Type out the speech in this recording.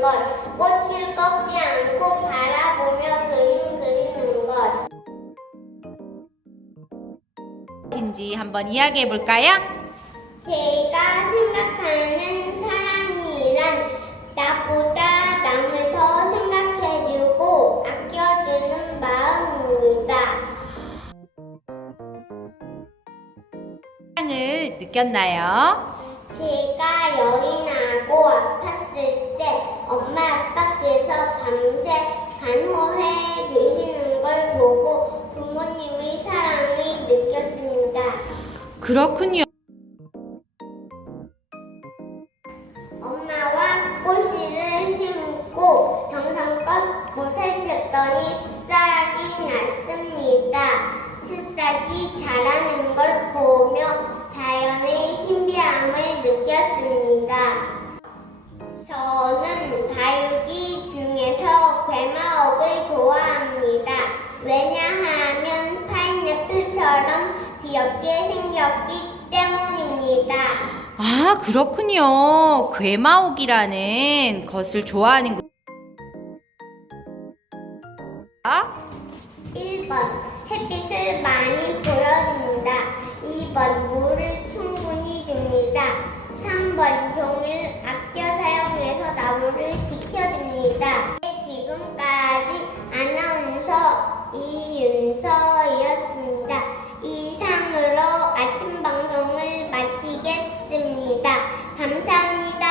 것, 꽃을 꺾지 않고 바라보며 그림 그리는 것. 인지 한번 이야기해 볼까요? 제가 생각하는 사랑이란 나보다 남을 더 생각해주고 아껴주는 마음입니다. 사랑을 느꼈나요? 제가 아팠을 때 엄마 아빠께서 밤새 간호해 주시는 걸 보고 부모님의 사랑을 느꼈습니다. 그렇군요. 엄마와 꽃씨를 심고 정성껏 보살폈더니 싹이 났습니다. 새싹이 자라는 걸 보며 자연의 신비함을 느꼈습니다. 저는 다육이 중에서 괴마옥을 좋아합니다. 파인애플처럼 귀엽게 생겼기 때문입니다. 아, 그렇군요. 괴마옥이라는 것을 좋아하는 거. 아? 1번 햇빛을 많이 보여줍니다. 2번 물을 충분히 줍니다. 3번 종을 아껴 사용해서 나무를 지켜줍니다. 지금까지 아나운서 이윤서 감사합니 다.